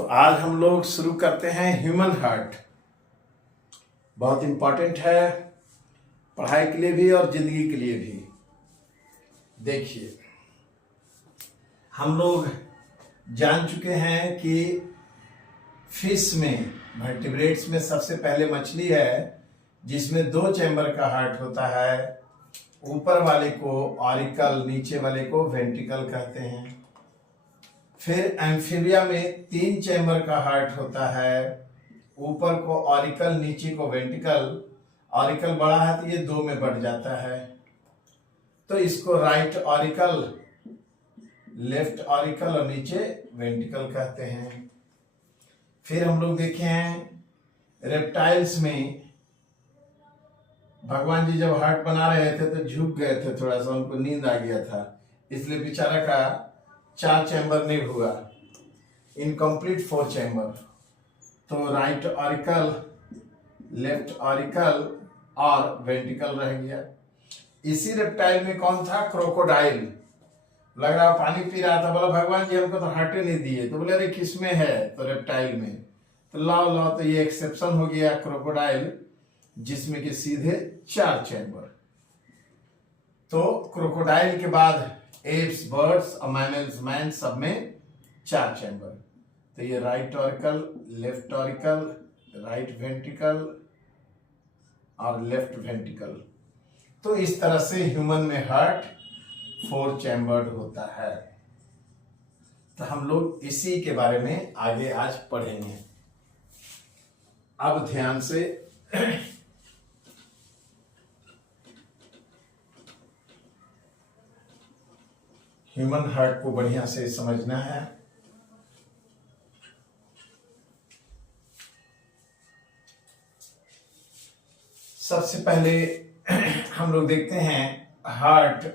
तो आज हम लोग शुरू करते हैं ह्यूमन हार्ट। बहुत इंपॉर्टेंट है पढ़ाई के लिए भी और जिंदगी के लिए भी। देखिए, हम लोग जान चुके हैं कि फिश में, वर्टिब्रेट्स में सबसे पहले मछली है जिसमें 2 चैम्बर का हार्ट होता है। ऊपर वाले को ऑरिकल, नीचे वाले को वेंट्रिकल कहते हैं। फिर एम्फीबिया में 3 चैम्बर का हार्ट होता है। ऊपर को ऑरिकल, नीचे को वेंट्रिकल। ऑरिकल बड़ा है तो ये 2 में बढ़ जाता है, तो इसको राइट ऑरिकल, लेफ्ट ऑरिकल और नीचे वेंट्रिकल कहते हैं। फिर हम लोग देखे हैं रेप्टाइल्स में भगवान जी जब हार्ट बना रहे थे तो झुक गए थे, थोड़ा सा उनको नींद आ गया था, इसलिए बेचारा का 4 चैम्बर नहीं हुआ, इनकम्प्लीट 4 चैम्बर। तो राइट ऑरिकल, लेफ्ट ऑरिकल और वेंट्रिकल रह गया। इसी रेप्टाइल में कौन था? क्रोकोडाइल। लग रहा पानी पी रहा था, बोला भगवान जी हमको तो हार्ट नहीं दिए, तो बोले अरे किस में है? तो रेप्टाइल में। तो लाओ लाओ, तो ये एक्सेप्शन हो गया क्रोकोडाइल, जिसमें कि सीधे 4 चैम्बर। तो क्रोकोडाइल के बाद एप्स, बर्ड्स और मैमल्स, मैन, सब में 4 चैम्बर। तो ये right auricle, left auricle, right ventricle और लेफ्ट वेंट्रिकल। तो इस तरह से ह्यूमन में हार्ट 4 चैम्बर्ड होता है। तो हम लोग इसी के बारे में आगे आज पढ़ेंगे। अब ध्यान से ह्यूमन हार्ट को बढ़िया से समझना है। सबसे पहले हम लोग देखते हैं हार्ट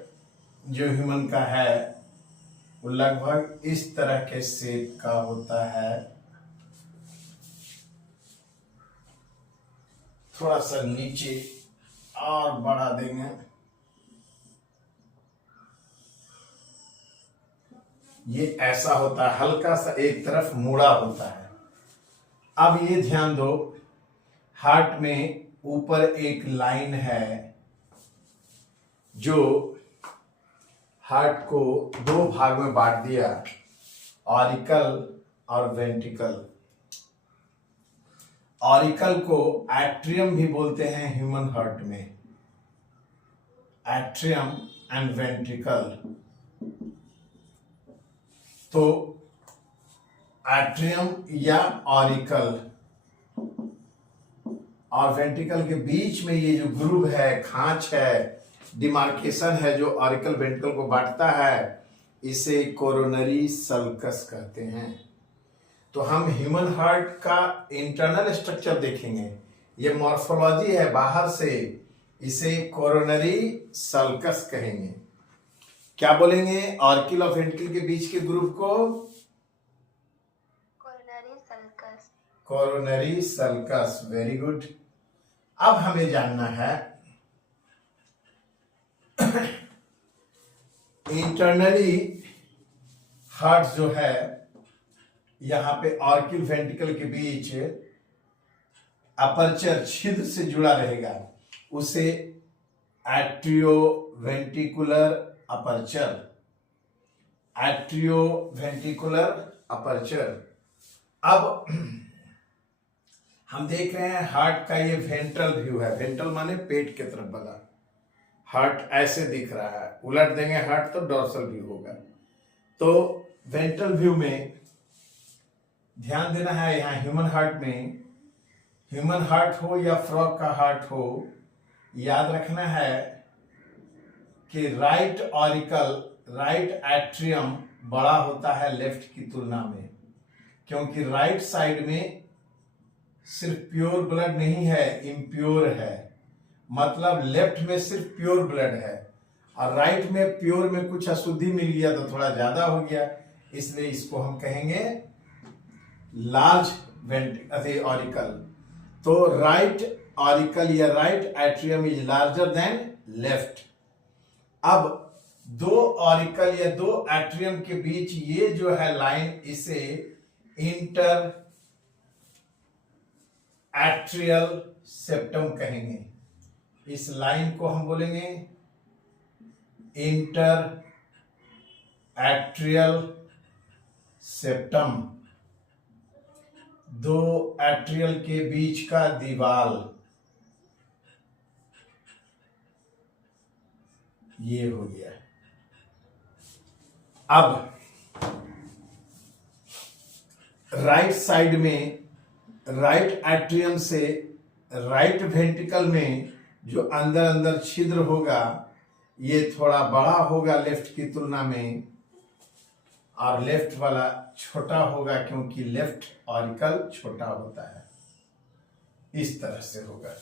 जो ह्यूमन का है वो लगभग इस तरह के शेप का होता है। थोड़ा सा नीचे और बढ़ा देंगे, ये ऐसा होता है, हल्का सा एक तरफ मुड़ा होता है। अब ये ध्यान दो, हार्ट में ऊपर एक लाइन है जो हार्ट को 2 भाग में बांट दिया, ऑरिकल और वेंट्रिकल। ऑरिकल को एट्रियम भी बोलते हैं ह्यूमन हार्ट में, एट्रियम एंड वेंट्रिकल। तो एट्रियम या ऑरिकल और वेंट्रिकल के बीच में ये जो ग्रूव है, खांच है, डिमार्केशन है जो ऑरिकल वेंट्रिकल को बांटता है, इसे कोरोनरी सल्कस कहते हैं। तो हम ह्यूमन हार्ट का इंटरनल स्ट्रक्चर देखेंगे, ये मॉर्फोलॉजी है बाहर से, इसे कोरोनरी सल्कस कहेंगे। क्या बोलेंगे? ऑरिकल और वेंट्रिकल के बीच के ग्रुप को coronary sulcus. Coronary sulcus, very good. अब हमें जानना है इंटरनली हार्ट जो है, यहां पे ऑरिकल वेंट्रिकल के बीच अपर्चर, छिद्र से जुड़ा रहेगा, उसे एट्रियोवेंट्रिकुलर अपर्चर, एट्रियोवेंट्रिकुलर अपर्चर। अब हम देख रहे हैं हार्ट का ये वेंट्रल व्यू है, वेंट्रल माने पेट के तरफ वाला। हार्ट ऐसे दिख रहा है, उलट देंगे हार्ट तो डॉर्सल व्यू होगा। तो वेंट्रल व्यू में ध्यान देना है, यहाँ ह्यूमन हार्ट में, ह्यूमन हार्ट हो या फ्रॉग का हार्ट हो, याद रखना है कि राइट ऑरिकल, राइट एट्रियम बड़ा होता है लेफ्ट की तुलना में, क्योंकि राइट साइड में सिर्फ प्योर ब्लड नहीं है, इम्प्योर है। मतलब लेफ्ट में सिर्फ प्योर ब्लड है और राइट में प्योर में कुछ अशुद्धि मिल गया तो थोड़ा ज्यादा हो गया, इसलिए इसको हम कहेंगे लार्ज ऑरिकल। तो राइट ऑरिकल या right atrium is larger than left. अब 2 ऑरिकल या 2 एट्रियम के बीच ये जो है लाइन, इसे इंटर एट्रियल सेप्टम कहेंगे। इस लाइन को हम बोलेंगे इंटर एट्रियल सेप्टम। दो एट्रियल के बीच का दीवाल, ये हो गया। अब राइट साइड में, राइट एट्रियम से राइट वेंट्रिकल में जो अंदर अंदर छिद्र होगा, ये थोड़ा बड़ा होगा लेफ्ट की तुलना में, और लेफ्ट वाला छोटा होगा क्योंकि लेफ्ट ऑरिकल छोटा होता है। इस तरह से होगा।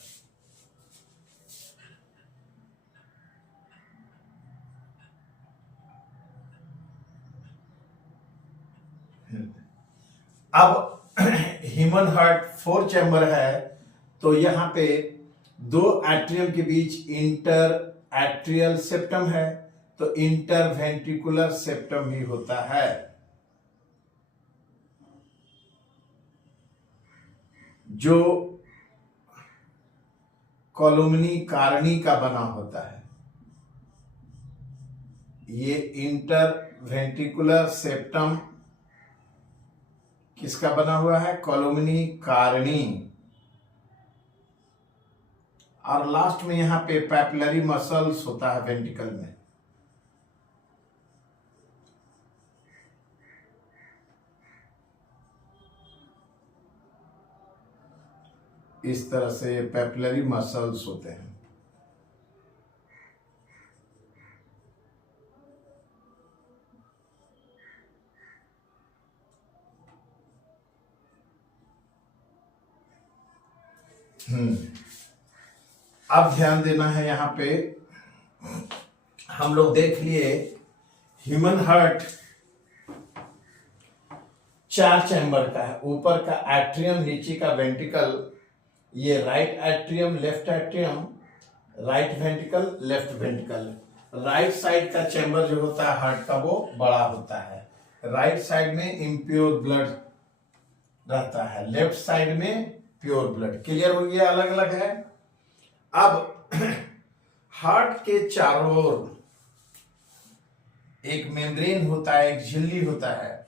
अब ह्यूमन हार्ट 4 चैम्बर है, तो यहां पे दो एट्रियम के बीच इंटर एट्रियल सेप्टम है, तो इंटर वेंट्रिकुलर सेप्टम ही होता है। जो कॉलोमनी कार्नी का बना होता है। ये इंटर वेंट्रिकुलर सेप्टम किसका बना हुआ है? कॉलोमनी कार्नी। और लास्ट में यहां पे पैपिलरी मसल्स होता है वेंट्रिकल में। इस तरह से पैपिलरी मसल्स होते हैं। अब ध्यान देना है, यहां पे हम लोग देख लिए ह्यूमन हार्ट 4 चैम्बर का है। ऊपर का एट्रियम, नीचे का वेंट्रिकल। ये right atrium, left atrium, right ventricle, left ventricle. Right side का चैम्बर जो होता है हार्ट का, वो बड़ा होता है। राइट साइड में इम्प्योर ब्लड रहता है, लेफ्ट साइड में प्योर ब्लड। क्लियर हो गया? अलग अलग है। अब हार्ट के चारों ओर एक मेम्ब्रेन होता है, एक झिल्ली होता है,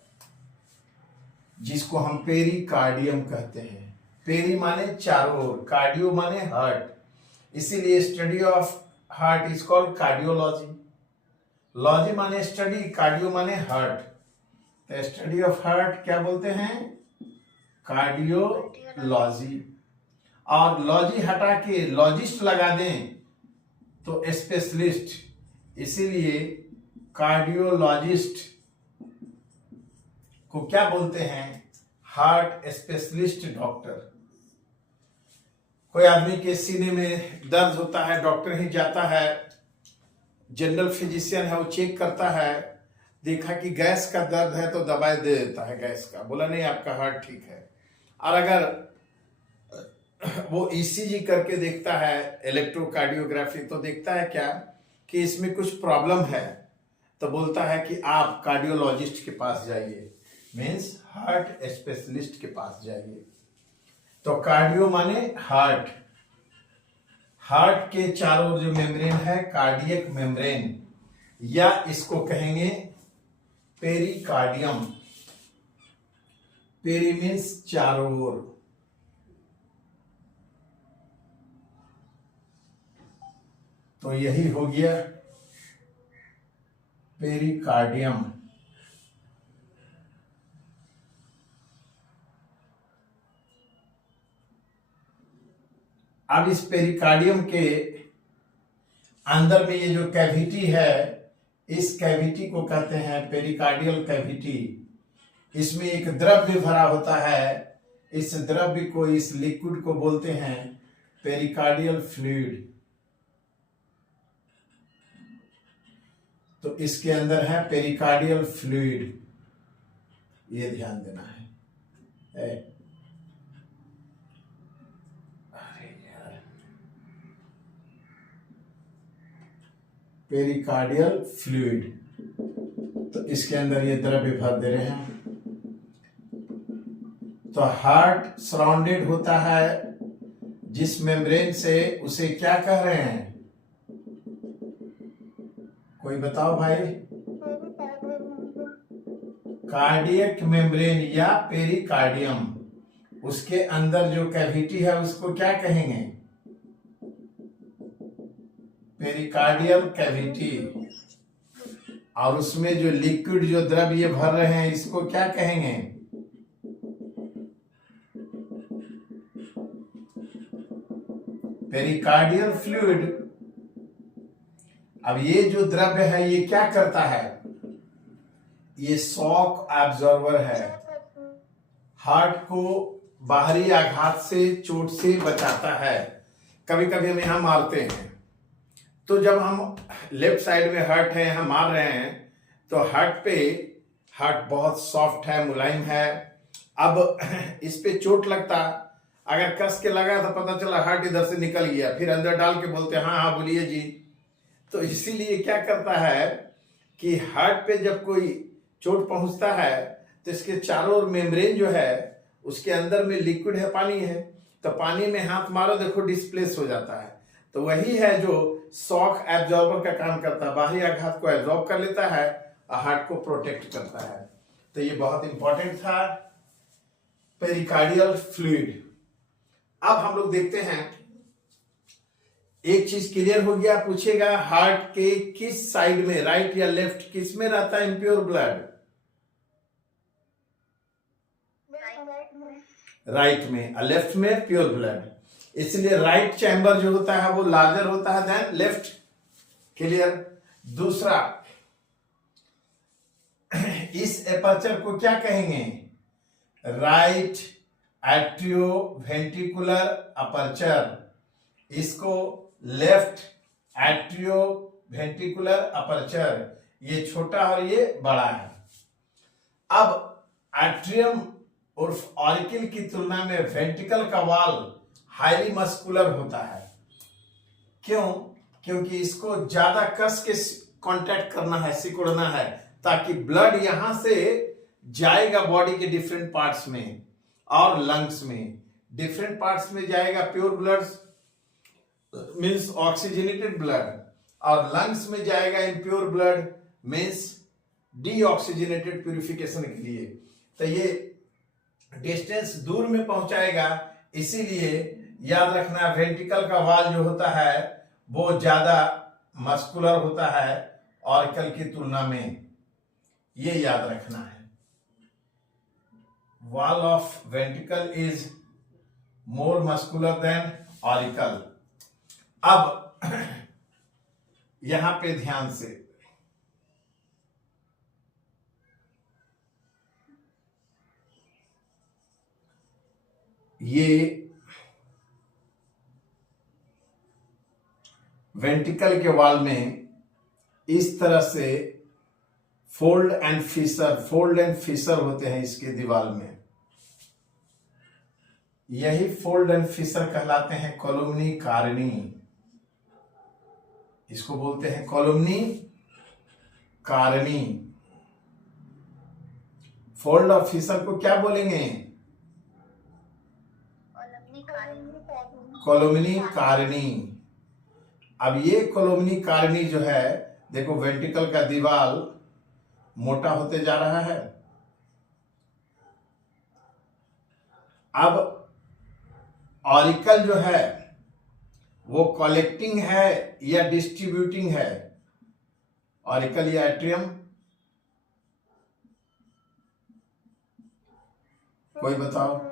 जिसको हम पेरिकार्डियम कहते हैं। पेरी माने चारों ओर, कार्डियो माने हार्ट। इसीलिए study of heart is called cardiology. Logy माने स्टडी, कार्डियो माने हार्ट। तो स्टडी ऑफ हार्ट क्या बोलते हैं? कार्डियोलॉजी। और लॉजी हटा के लॉजिस्ट लगा दें तो स्पेशलिस्ट। इसीलिए कार्डियोलॉजिस्ट को क्या बोलते हैं? Heart specialist doctor. कोई आदमी के सीने में दर्द होता है, डॉक्टर ही जाता है, जनरल फिजिशियन है, वो चेक करता है, देखा कि गैस का दर्द है तो दवाई दे देता है गैस का, बोला नहीं आपका हार्ट ठीक है। और अगर वो ईसीजी करके देखता है, इलेक्ट्रोकार्डियोग्राफी, तो देखता है क्या कि इसमें कुछ प्रॉब्लम है, तो बोलता है कि आप कार्डियोलॉजिस्ट के पास जाइए, मीन्स हार्ट स्पेशलिस्ट के पास जाइए। तो कार्डियो माने हार्ट। हार्ट के चारों जो मेम्ब्रेन है, कार्डियक मेम्ब्रेन, या इसको कहेंगे पेरिकार्डियम। पेरी मीन्स चारों ओर। तो यही हो गया पेरिकार्डियम। अब इस पेरिकार्डियम के अंदर में ये जो कैविटी है, इस कैविटी को कहते हैं पेरिकार्डियल कैविटी। इसमें एक द्रव्य भरा होता है, इस द्रव्य को, इस लिक्विड को बोलते हैं पेरिकार्डियल फ्लूइड। तो इसके अंदर है पेरिकार्डियल फ्लूइड, ये ध्यान देना है। अरे यार, पेरिकार्डियल फ्लूइड, तो इसके अंदर ये द्रव्य भर दे रहे हैं। तो हार्ट सराउंडेड होता है जिस मेम्ब्रेन से, उसे क्या कह रहे हैं? कोई बताओ भाई। कार्डियक मेम्ब्रेन या पेरिकार्डियम। उसके अंदर जो कैविटी है उसको क्या कहेंगे? Pericardial cavity. और उसमें जो लिक्विड जो द्रव्य भर रहे हैं इसको क्या कहेंगे? Pericardial fluid. अब ये जो द्रव्य है ये क्या करता है? ये शॉक एब्जॉर्बर है, हार्ट को बाहरी आघात से, चोट से बचाता है। कभी कभी हम यहां मारते हैं, तो जब हम लेफ्ट साइड में हार्ट है यहां मार रहे हैं तो हार्ट बहुत सॉफ्ट है, मुलायम है। अब इस पे चोट लगता, अगर कस के लगा तो पता चला हार्ट इधर से निकल गया, फिर अंदर डाल के बोलते हाँ हाँ बोलिए जी। तो इसीलिए क्या करता है कि हार्ट पे जब कोई चोट पहुंचता है तो इसके चारों ओर मेम्ब्रेन जो है उसके अंदर में लिक्विड है, पानी है, तो पानी में हाथ मारो देखो डिस्प्लेस हो जाता है। तो वही है जो शॉक एब्जॉर्बर का काम करता है, बाहरी आघात को एब्जॉर्ब कर लेता है और हार्ट को प्रोटेक्ट करता है। तो ये बहुत इंपॉर्टेंट था, पेरिकार्डियल फ्लूइड। अब हम लोग देखते हैं, एक चीज क्लियर हो गया, पूछेगा हार्ट के किस साइड में, राइट या लेफ्ट, किस में रहता है इम्प्योर ब्लड? राइट में, और लेफ्ट में प्योर ब्लड। इसलिए राइट चैम्बर जो होता है वो लार्जर होता है देन लेफ्ट। क्लियर। दूसरा, इस एपर्चर को क्या कहेंगे? Right atrioventricular aperture. इसको लेफ्ट एट्रियोवेंट्रिकुलर अपर्चर। ये छोटा और ये बड़ा है। अब एट्रियम उर्फ ऑरिकल की तुलना में वेंट्रिकल का वाल हाईली मस्कुलर होता है। क्यों? क्योंकि इसको ज्यादा कस के कांटेक्ट करना है, सिकुड़ना है, ताकि ब्लड यहां से जाएगा बॉडी के डिफरेंट पार्ट्स में और लंग्स में। डिफरेंट पार्ट्स में जाएगा pure blood means oxygenated blood, और लंग्स में जाएगा impure blood means deoxygenated purification के लिए। तो ये डिस्टेंस दूर में पहुंचाएगा, इसीलिए याद रखना वेंट्रिकल का वाल जो होता है वो ज्यादा मस्कुलर होता है ऑरिकल की तुलना में, ये याद रखना है। Wall of ventricle is more muscular than auricle. अब यहां पे ध्यान से, ये वेंट्रिकल के वॉल में इस तरह से फोल्ड एंड फिशर होते हैं इसके दीवार में। यही फोल्ड एंड फिशर कहलाते हैं कॉलुमनी कारनी। इसको बोलते हैं कॉलुमनी कारनी। फोल्ड और फिशर को क्या बोलेंगे? कॉलुमनी कारनी। अब ये कॉलुमनी कारनी जो है, देखो वेंट्रिकल का दीवार मोटा होते जा रहा है। अब ऑरिकल जो है वो कलेक्टिंग है या डिस्ट्रीब्यूटिंग है? ऑरिकल या एट्रियम? कोई बताओ।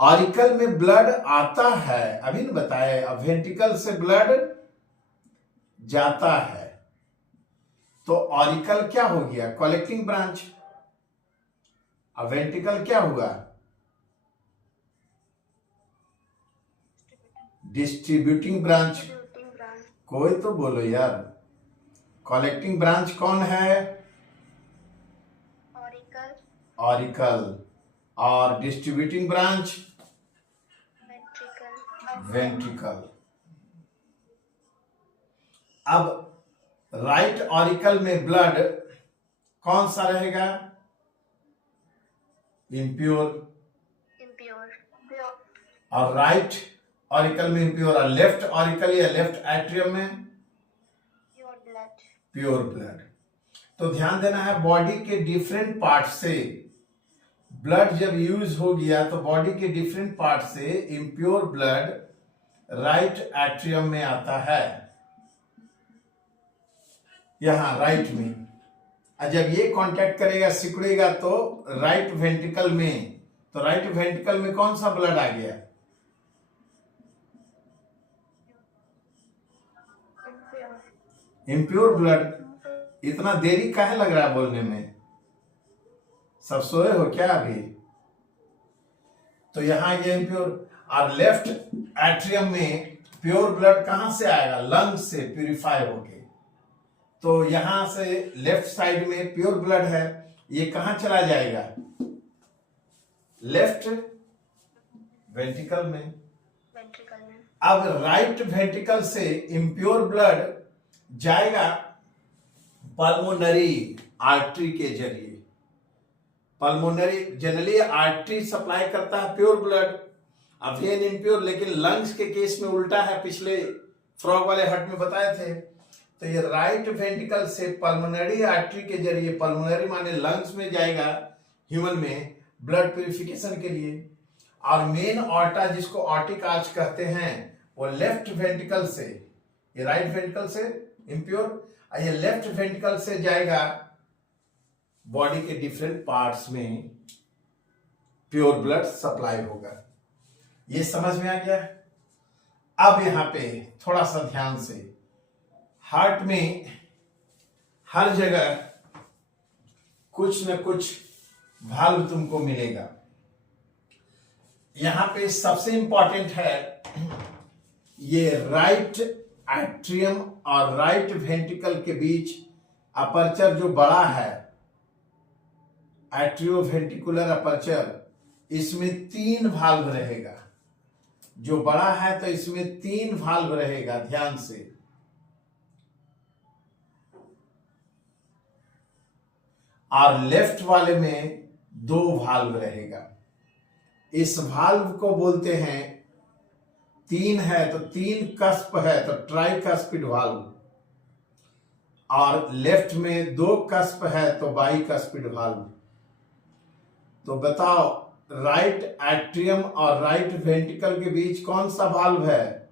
ऑरिकल में ब्लड आता है, अभी न बताए, अब वेंट्रिकल से ब्लड जाता है, तो ऑरिकल क्या हो गया? Collecting branch. अब वेंट्रिकल क्या हुआ? Distributing branch. कोई तो बोलो यार, कलेक्टिंग ब्रांच कौन है? ऑरिकल। और डिस्ट्रीब्यूटिंग ब्रांच? वेंट्रिकल। अब राइट ऑरिकल में ब्लड कौन सा रहेगा? इम्प्योर, impure, और राइट ऑरिकल में इम्प्योर, और लेफ्ट ऑरिकल या लेफ्ट एट्रियम में pure blood, प्योर ब्लड। तो ध्यान देना है, बॉडी के डिफरेंट पार्ट से ब्लड जब यूज हो गया तो बॉडी के डिफरेंट पार्ट से इम्प्योर ब्लड राइट एट्रियम में आता है, यहां राइट में। और जब ये कांटेक्ट करेगा, सिकुड़ेगा तो राइट वेंट्रिकल में, तो राइट वेंट्रिकल में कौन सा ब्लड आ गया? impure, impure blood. इतना देरी काहे लग रहा है बोलने में? सब सोए हो क्या अभी? तो यहां ये इम्प्योर, और लेफ्ट एट्रियम में प्योर ब्लड कहां से आएगा? लंग्स से प्यूरिफाई होके। तो यहां से लेफ्ट साइड में प्योर ब्लड है, ये कहां चला जाएगा? लेफ्ट वेंट्रिकल में। ventricle में, अब राइट वेंट्रिकल से इम्प्योर ब्लड जाएगा पल्मोनरी आर्टरी के जरिए। पल्मोनरी जनरली आर्टरी सप्लाई करता है प्योर ब्लड, अब वेन इम्प्योर, लेकिन लंग्स के केस में उल्टा है, पिछले फ्रॉग वाले हट में बताए थे। तो ये राइट वेंट्रिकल से पल्मोनरी आर्टरी के जरिए, पल्मोनरी माने लंग्स में जाएगा ह्यूमन में, ब्लड प्यूरिफिकेशन के लिए। और मेन ऑर्टा जिसको ऑर्टिक आर्च कहते हैं वो लेफ्ट वेंट्रिकल से, ये राइट वेंट्रिकल से इम्प्योर, ये लेफ्ट वेंट्रिकल से जाएगा बॉडी के डिफरेंट पार्ट्स में, प्योर ब्लड सप्लाई होगा। ये समझ में आ गया? अब यहां पे थोड़ा सा ध्यान से, हार्ट में हर जगह कुछ न कुछ वाल्व तुमको मिलेगा। यहां पे सबसे इंपॉर्टेंट है ये राइट एट्रियम और राइट वेंट्रिकल के बीच अपर्चर जो बड़ा है, एट्रियोवेंट्रिकुलर अपर्चर, इसमें 3 वाल्व रहेगा। जो बड़ा है तो इसमें 3 वाल्व रहेगा, ध्यान से। और लेफ्ट वाले में 2 वाल्व रहेगा। इस वाल्व को बोलते हैं, 3 है तो 3 कस्प है तो ट्राइकस्पिड वाल्व, और लेफ्ट में 2 कस्प है तो बाइकस्पिड वाल्व। तो बताओ, राइट एट्रियम और राइट वेंट्रिकल के बीच कौन सा वाल्व है?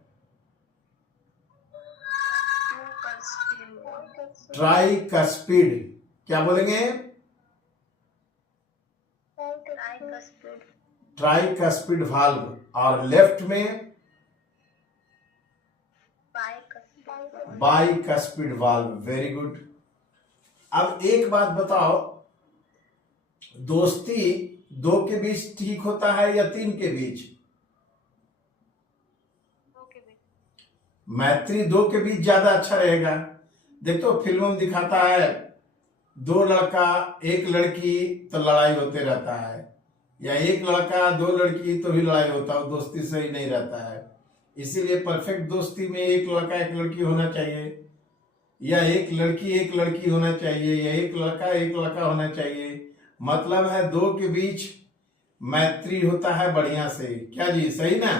ट्राइकस्पिड। क्या बोलेंगे? tricuspid, tricuspid valve. और लेफ्ट में bicuspid, bicuspid valve. Very good. अब एक बात बताओ, दोस्ती 2 के बीच ठीक होता है या 3 के बीच? मैत्री 2 के बीच ज्यादा अच्छा रहेगा। देखो फिल्मों में दिखाता है 2 लड़का 1 लड़की तो लड़ाई होते रहता है, या 1 लड़का 2 लड़की तो भी लड़ाई होता है, दोस्ती सही नहीं रहता है। इसीलिए परफेक्ट दोस्ती में 1 लड़का 1 लड़की होना चाहिए, या 1 लड़की 1 लड़की होना चाहिए, या 1 लड़का 1 लड़का होना चाहिए। मतलब है 2 के बीच मैत्री होता है बढ़िया से। क्या जी, सही ना?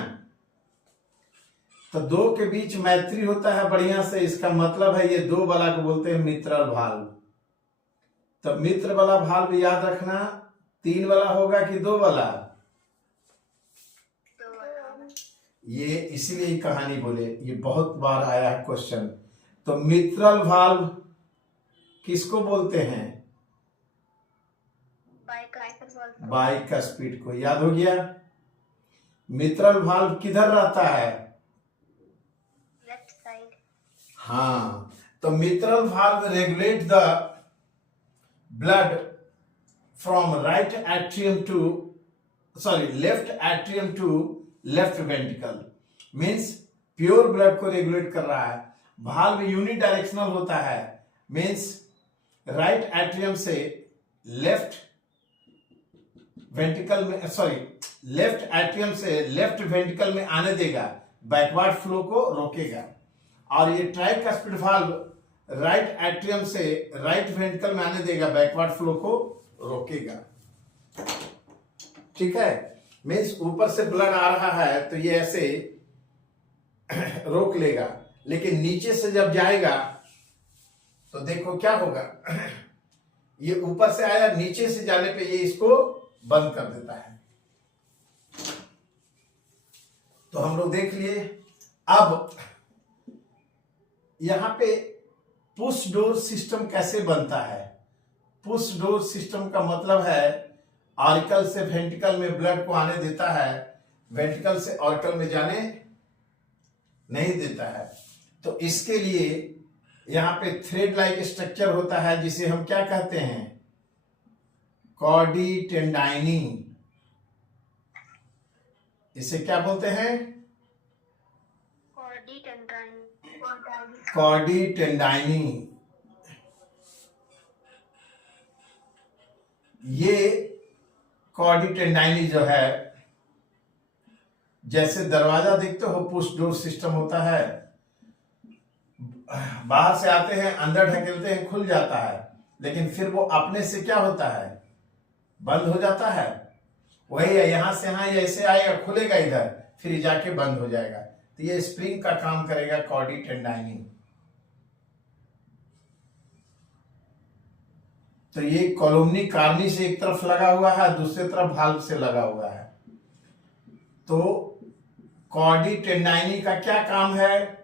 तो 2 के बीच मैत्री होता है बढ़िया से, इसका मतलब है ये 2 वाला को बोलते हैं मित्रल भाल्व। तो मित्र वाला भाल्व याद रखना 3 वाला होगा कि 2 वाला? ये इसीलिए ही कहानी बोले, ये बहुत बार आया है क्वेश्चन। तो मित्रल भाल्व किसको बोलते हैं? बाइकस्पिड को। याद हो गया? मित्रल भाल्व किधर रहता है? लेफ्ट साइड, हाँ, तो mitral valve regulate the blood from right atrium to, sorry, left atrium to left ventricle. Means pure blood को रेगुलेट कर रहा है। भाल्व यूनिडायरेक्शनल होता है, मींस राइट एट्रियम से लेफ्ट वेंट्रिकल में, सॉरी, लेफ्ट एट्रियम से लेफ्ट वेंट्रिकल में आने देगा, बैकवर्ड फ्लो को रोकेगा। और ये ट्राइकस्पिड वाल्व राइट एट्रियम से राइट वेंट्रिकल में आने देगा, बैकवर्ड फ्लो को रोकेगा। ठीक है, मीन्स ऊपर से ब्लड आ रहा है तो ये ऐसे रोक लेगा, लेकिन नीचे से जब जाएगा तो देखो क्या होगा, ये ऊपर से आया, नीचे से जाने पे ये इसको बंद कर देता है। तो हम लोग देख लिए। अब यहां पे पुश डोर सिस्टम कैसे बनता है। पुश डोर सिस्टम का मतलब है ऑरिकल से वेंट्रिकल में ब्लड को आने देता है, वेंट्रिकल से ऑरिकल में जाने नहीं देता है। तो इसके लिए यहां पे थ्रेड लाइक स्ट्रक्चर होता है जिसे हम क्या कहते हैं, कॉर्डी टेंडाइनी। इसे क्या बोलते हैं, कॉर्डी टेंडाइन, कॉर्डी टेंडाइनी। ये कॉर्डी टेंडाइनी जो है, जैसे दरवाजा देखते हो पुश डोर सिस्टम होता है, बाहर से आते हैं, अंदर ढकेलते हैं, खुल जाता है, लेकिन फिर वो अपने से क्या होता है, बंद हो जाता है। वही है, यहां से यहां ऐसे आएगा, खुलेगा इधर, फिर जाके बंद हो जाएगा। तो ये स्प्रिंग का काम करेगा कॉर्डी टेंडाइनी। तो ये कॉलोनी कार्नी से एक तरफ लगा हुआ है, दूसरी तरफ भाल्व से लगा हुआ है। तो कॉर्डी टेंडाइनी का क्या काम है,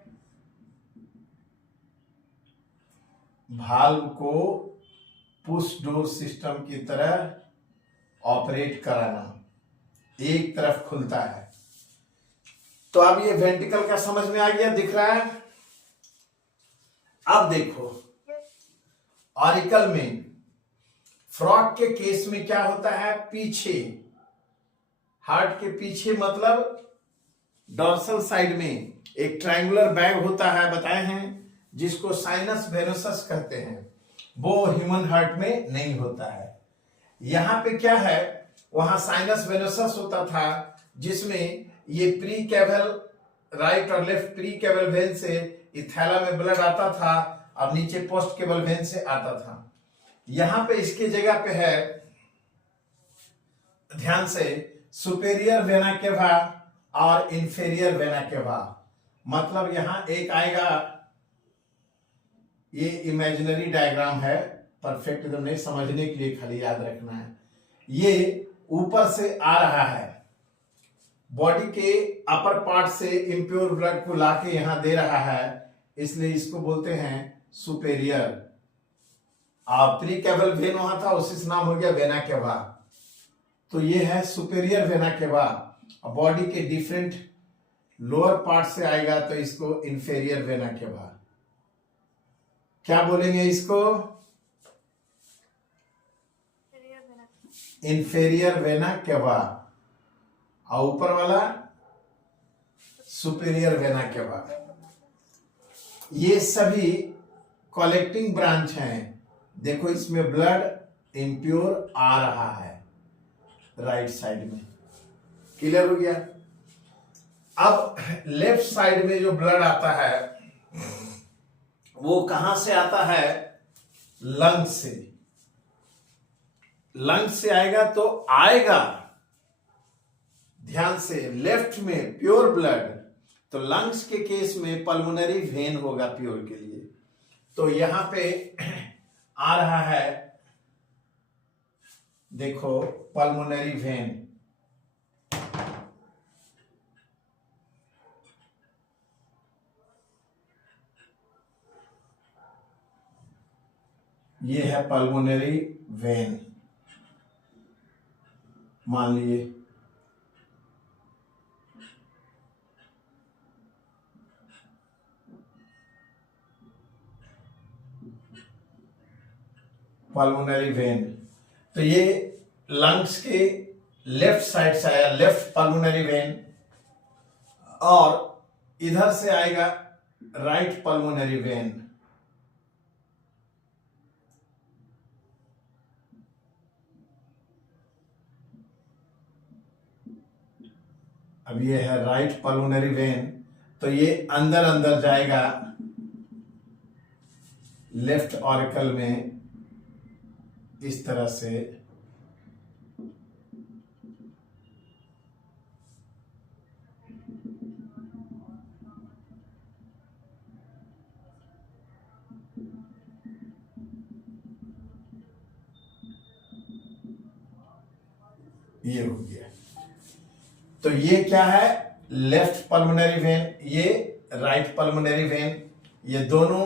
भाल्व को पुश डोर सिस्टम की तरह ऑपरेट कराना, एक तरफ खुलता है। तो अब ये वेंट्रिकल का समझ में आ गया, दिख रहा है। अब देखो ऑरिकल में फ्रॉग के केस में क्या होता है, पीछे हार्ट के पीछे मतलब डॉर्सल साइड में एक ट्रायंगुलर बैग होता है, बताए हैं, जिसको साइनस वेनोसस कहते हैं। वो ह्यूमन हार्ट में नहीं होता है। यहां पे क्या है, वहां साइनस वेनोसस होता था, जिसमें ये प्री कैवल राइट और लेफ्ट प्री कैवल वेन से इथैला में ब्लड आता था, अब नीचे पोस्ट केवल वेन से आता था। यहां पे इसके जगह पे है, ध्यान से, सुपेरियर वेना केवा और इंफेरियर वेना केवा। मतलब यहां एक आएगा, ये इमेजिनरी डायग्राम है, परफेक्ट एकदम नहीं, समझने के लिए खाली याद रखना है। ये ऊपर से आ रहा है, बॉडी के अपर पार्ट से इंप्योर ब्लड को लाके यहां दे रहा है, इसलिए इसको बोलते हैं सुपेरियर। प्री कैवल वेन वहां था, उसी से नाम हो गया वेना केवा। तो ये है सुपेरियर वेना केवा। बॉडी के डिफरेंट लोअर पार्ट से आएगा तो इसको इंफेरियर वेना केवा। क्या बोलेंगे इसको, इंफेरियर वेना केवा, और ऊपर वाला सुपेरियर वेना केवा। ये सभी कलेक्टिंग ब्रांच हैं। देखो इसमें ब्लड इम्प्योर आ रहा है राइट साइड में, क्लियर हो गया। अब लेफ्ट साइड में जो ब्लड आता है वो कहां से आता है, लंग्स से। लंग्स से आएगा तो आएगा, ध्यान से, लेफ्ट में प्योर ब्लड, तो लंग्स के केस में पल्मोनरी वेन होगा प्योर के लिए। तो यहां पे आ रहा है, देखो पल्मोनरी वेन, ये है पल्मोनरी वेन, मान लिए। पल्मोनरी वेन, तो ये लंग्स के लेफ्ट साइड से आया, लेफ्ट पल्मोनरी वेन, और इधर से आएगा राइट पल्मोनरी वेन। अब ये है राइट पल्मोनरी वेन, तो ये अंदर अंदर जाएगा लेफ्ट ऑरिकल में, इस तरह से ये हो गया। तो ये क्या है, लेफ्ट पल्मोनरी वेन, ये राइट पल्मोनरी वेन, ये दोनों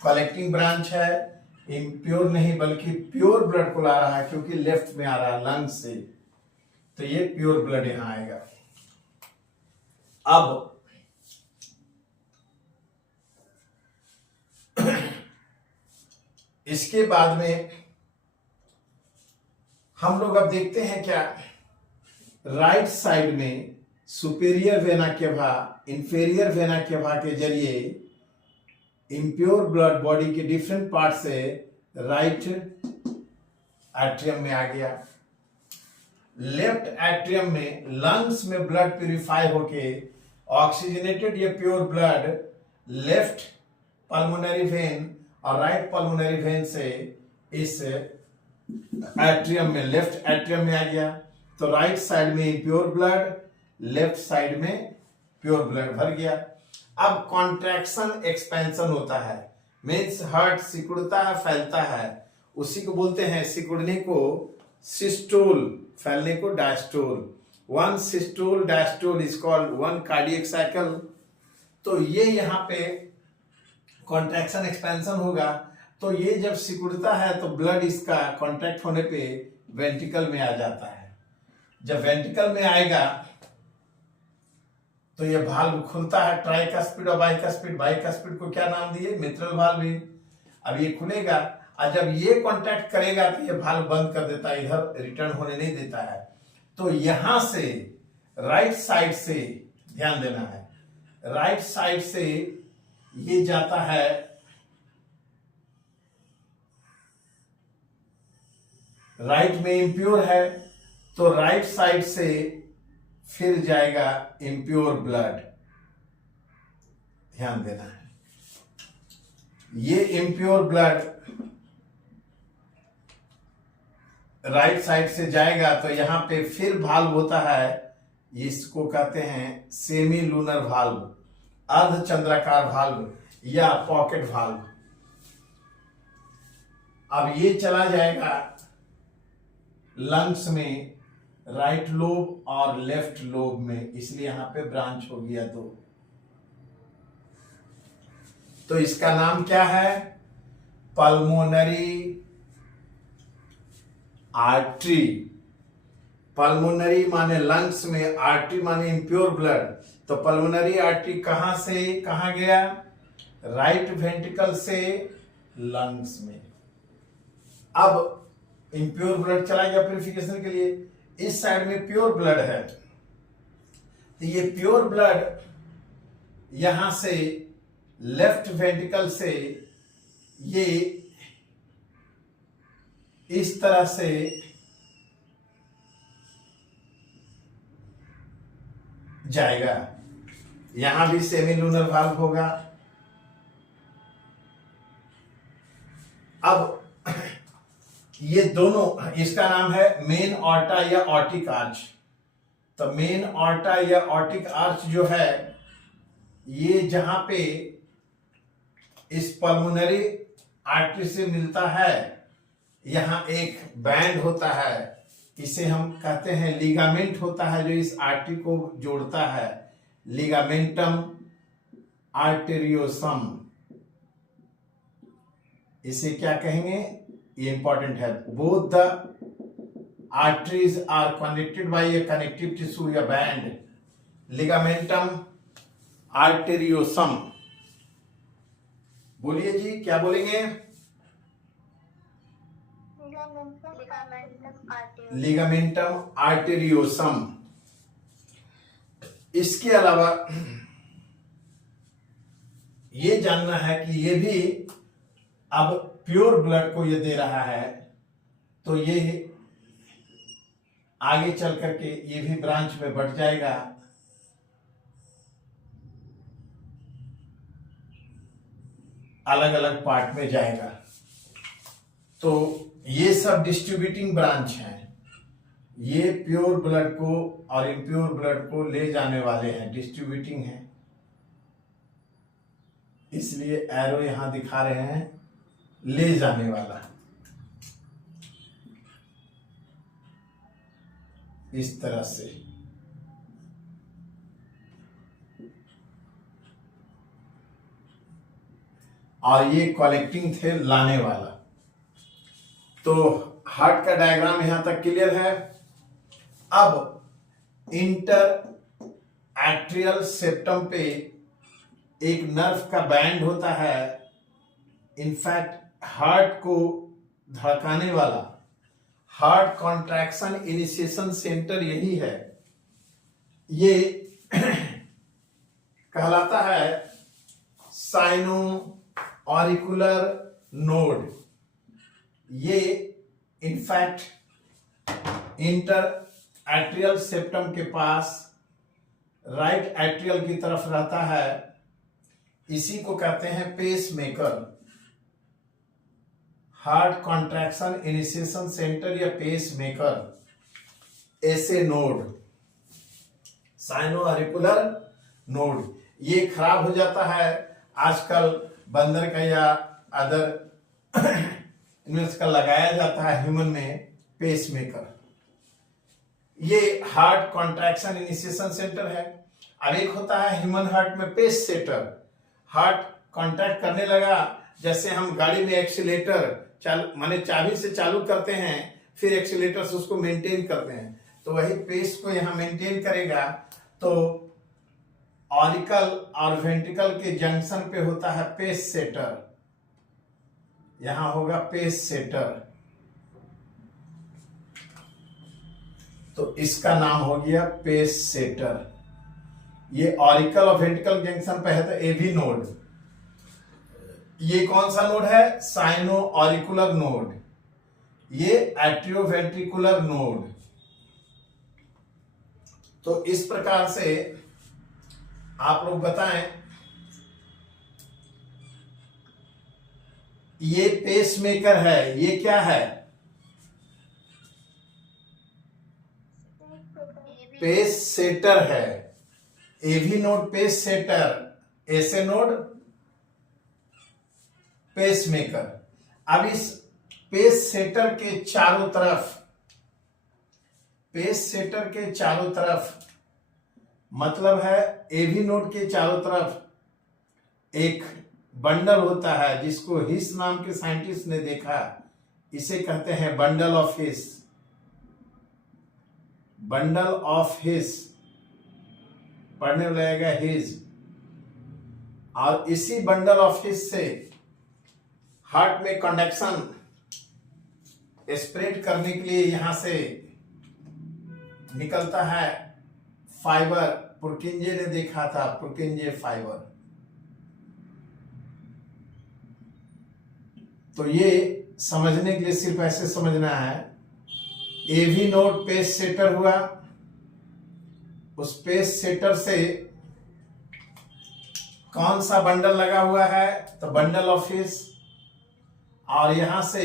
कलेक्टिंग ब्रांच है। इम्प्योर नहीं बल्कि प्योर ब्लड को ला रहा है, क्योंकि लेफ्ट में आ रहा है लंग से, तो ये प्योर ब्लड यहां आएगा। अब इसके बाद में हम लोग अब देखते हैं क्या, राइट साइड में superior vena cava, inferior vena cava के जरिए इम्प्योर ब्लड बॉडी के डिफरेंट पार्ट से राइट एट्रियम में आ गया। लेफ्ट एट्रियम में लंग्स में ब्लड प्यूरिफाई होके ऑक्सीजनेटेड या pure blood left pulmonary vein और राइट पल्मोनरी वेन से इस एट्रियम में, लेफ्ट एट्रियम में आ गया। तो राइट साइड में इम्प्योर ब्लड, लेफ्ट साइड में प्योर ब्लड भर गया। अब कॉन्ट्रैक्शन एक्सपेंशन होता है, मीन्स हार्ट सिकुड़ता है, फैलता है, उसी को बोलते हैं, सिकुड़ने को सिस्टोल, फैलने को diastole. One systole diastole is called one cardiac cycle. तो ये यहाँ पे कॉन्ट्रैक्शन एक्सपेंशन होगा, तो ये जब सिकुड़ता है तो ब्लड इसका कॉन्ट्रैक्ट होने पे वेंट्रिकल में आ जाता है। जब वेंट्रिकल में आएगा तो ये वाल्व खुलता है, ट्राइकस्पिड और बाइकस्पिड। बाइकस्पिड को क्या नाम दिए, मिट्रल वाल्व। अब ये खुलेगा और जब ये कांटेक्ट करेगा तो ये वाल्व बंद कर देता है, इधर रिटर्न होने नहीं देता है। तो यहां से राइट साइड से ध्यान देना है, राइट साइड से ये जाता है राइट में इम्प्योर है, तो राइट साइड से फिर जाएगा इम्प्योर ब्लड। ध्यान देना है, ये इम्प्योर ब्लड राइट साइड से जाएगा तो यहां पे फिर वाल्व होता है, इसको कहते हैं सेमी लूनर वाल्व, अर्ध चंद्राकार वाल्व या पॉकेट वाल्व। अब ये चला जाएगा लंग्स में, राइट लोब और लेफ्ट लोब में, इसलिए यहां पे ब्रांच हो गया दो। तो इसका नाम क्या है, पल्मोनरी आर्टरी। पल्मोनरी माने लंग्स में, आर्टरी माने इम्प्योर ब्लड। तो पल्मोनरी आर्टरी कहां से कहां गया, राइट वेंट्रिकल से लंग्स में। अब इम्प्योर ब्लड चला गया प्यूरिफिकेशन के लिए, इस साइड में प्योर ब्लड है, तो ये प्योर ब्लड यहां से लेफ्ट वेंट्रिकल से ये इस तरह से जाएगा, यहां भी सेमी लूनर वाल्व होगा। अब ये दोनों, इसका नाम है मेन ऑर्टा या ऑर्टिक आर्च। तो मेन ऑर्टा या ऑर्टिक आर्च जो है, ये जहां पे इस पल्मोनरी आर्टरी से मिलता है, यहां एक बैंड होता है, इसे हम कहते हैं लिगामेंट होता है, जो इस आर्टरी को जोड़ता है, लिगामेंटम आर्टेरियोसम। इसे क्या कहेंगे, ये इंपॉर्टेंट है। Both the arteries are connected by a connective tissue या बैंड, लिगामेंटम आर्टेरियोसम। बोलिए जी, क्या बोलेंगे, लिगामेंटम आर्टेरियोसम। इसके अलावा ये जानना है कि ये भी अब प्योर ब्लड को ये दे रहा है, तो ये आगे चल करके ये भी ब्रांच में बढ़ जाएगा। अलग अलग पार्ट में जाएगा। तो ये सब डिस्ट्रीब्यूटिंग ब्रांच हैं, ये प्योर ब्लड को और इम्प्योर ब्लड को ले जाने वाले हैं, डिस्ट्रीब्यूटिंग हैं, इसलिए एरो यहां दिखा रहे हैं ले जाने वाला। इस तरह से। और ये कलेक्टिंग थे लाने वाला। तो हार्ट का डायग्राम यहां तक क्लियर है। अब इंटर एट्रियल सेप्टम पे एक नर्व का बैंड होता है। इनफैक्ट हार्ट को धड़काने वाला हार्ट कॉन्ट्रैक्शन इनिशिएशन सेंटर यही है। ये कहलाता है साइनो ऑरिकुलर नोड। ये इनफैक्ट इंटर एट्रियल सेप्टम के पास राइट एट्रियल की तरफ रहता है। इसी को कहते हैं pace maker, heart contraction initiation centre या पेस मेकर। ऐसे नोड साइनो ऑरिकुलर नोड ये खराब हो जाता है आजकल बंदर का या अदर इनमें का लगाया जाता है ह्यूमन में पेस मेकर। ये हार्ट कॉन्ट्रैक्शन इनिशिएशन सेंटर है। अब एक होता है ह्यूमन हार्ट में पेस सेटर। हार्ट कॉन्ट्रैक्ट करने लगा, जैसे हम गाड़ी में एक्सीलेटर माने चाबी से चालू करते हैं, फिर एक्सीलेटर से उसको मेंटेन करते हैं, तो वही पेस को यहां मेंटेन करेगा। तो ऑरिकल और वेंट्रिकल के जंक्शन पे होता है पेस सेटर। यहां होगा पेस सेटर, तो इसका नाम हो गया पेस सेटर। ये ऑरिकल और वेंट्रिकल जंक्शन पे है तो एवी नोड। ये कौन सा नोड है? Cyano auricular node. ये एट्रियोवेंट्रिकुलर नोड। तो इस प्रकार से आप लोग बताएं, ये पेस मेकर है, ये क्या है? पेस सेटर है। एवी नोड पेस सेटर, ऐसे नोड पेस मेकर। अब इस पेस सेटर के चारों तरफ, पेस सेटर के चारों तरफ मतलब है एवी नोड के चारों तरफ एक बंडल होता है जिसको हिस नाम के साइंटिस्ट ने देखा। इसे कहते हैं bundle of his. Bundle of his पढ़ने में लगेगा हिज। और इसी बंडल ऑफ हिस से हार्ट में कंडक्शन स्प्रेड करने के लिए यहां से निकलता है फाइबर। पुरकिंजे ने देखा था, पुरकिंजे फाइबर। तो ये समझने के लिए सिर्फ ऐसे समझना है, एवी नोड पेस सेटर हुआ, उस पेस सेटर से कौन सा बंडल लगा हुआ है? तो बंडल ऑफ हिस। और यहां से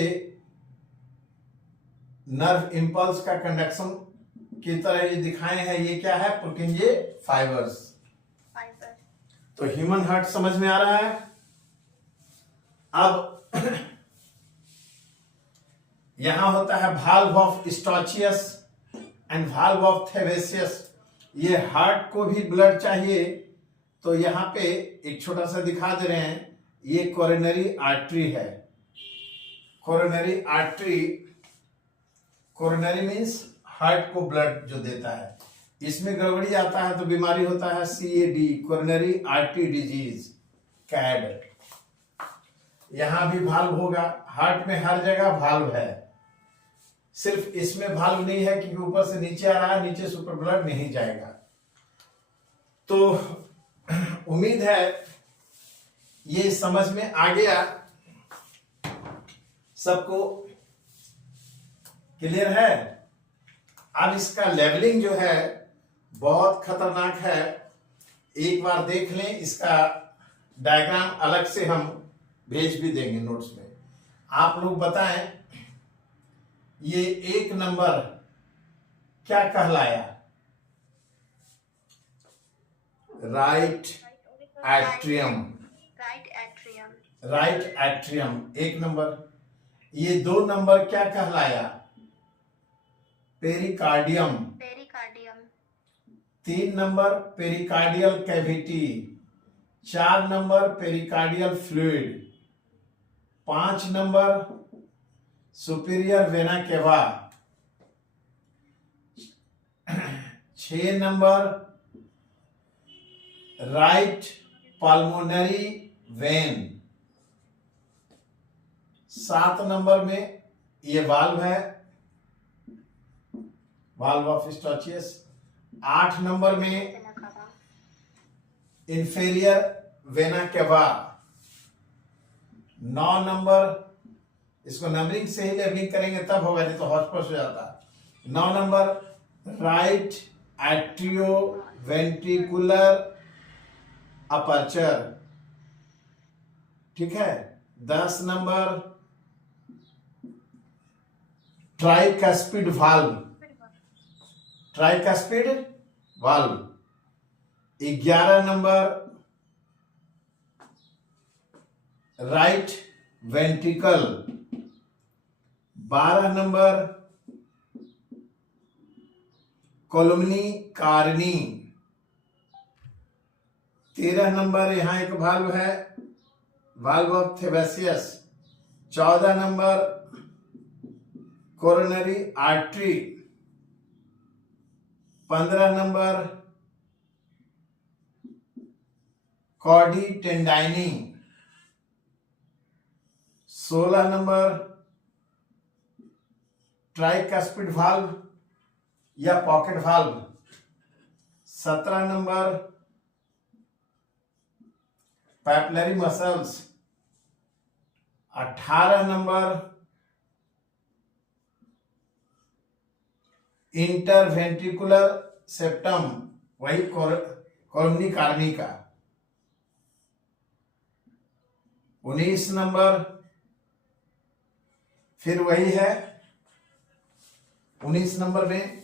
नर्व इंपल्स का कंडक्शन की तरह ये दिखाए हैं। ये क्या है? Purkinje fibres. तो ह्यूमन हार्ट समझ में आ रहा है। अब यहां होता है valve of Eustachius and valve of Thebesius. ये हार्ट को भी ब्लड चाहिए, तो यहां पे एक छोटा सा दिखा दे रहे हैं। ये कोरोनरी आर्टरी है। Coronary artery, coronary means heart को ब्लड जो देता है। इसमें गड़बड़ी आता है तो बीमारी होता है CAD, coronary artery disease, CAD. यहां भी भाल्व होगा। हार्ट में हर जगह भाल्व है, सिर्फ इसमें भाल्व नहीं है क्योंकि ऊपर से नीचे आ रहा है, नीचे से ऊपर ब्लड नहीं जाएगा। तो उम्मीद है ये समझ में आ गया सबको, क्लियर है। अब इसका लेवलिंग जो है बहुत खतरनाक है। एक बार देख लें, इसका डायग्राम अलग से हम भेज भी देंगे नोट्स में। आप लोग बताएं ये 1 नंबर क्या कहलाया? Right atrium. Right atrium 1 number. ये 2 नंबर क्या कहलाया? Pericardium. 3 number pericardial cavity, 4 number pericardial fluid, 5 number superior vena cava, 6 number right pulmonary vein, 7 number में ये वाल्व है, वाल्व ऑफ स्टोचियस। 8 नंबर में vena cava, inferior vena cava. 9 number, इसको numbering से ही labelling करेंगे तब होगा, नहीं तो हॉस्पिटल हो जाता। 9 number right atrioventricular aperture, ठीक है। 10 number tricuspid valve, tricuspid valve. 11 number right ventricle. 12 number columnae carneae. 13 number यहां एक वाल्व है, valve of Thebesius. 14 number coronary artery. 15 number कॉडी टेंडाइनी। 16 नंबर ट्राइकस्पिड वाल्व या pocket valve. 17 number papillary muscles. 18 number interventricular septum, वही coronary carneae का। 19 number फिर वही है, 19 नंबर में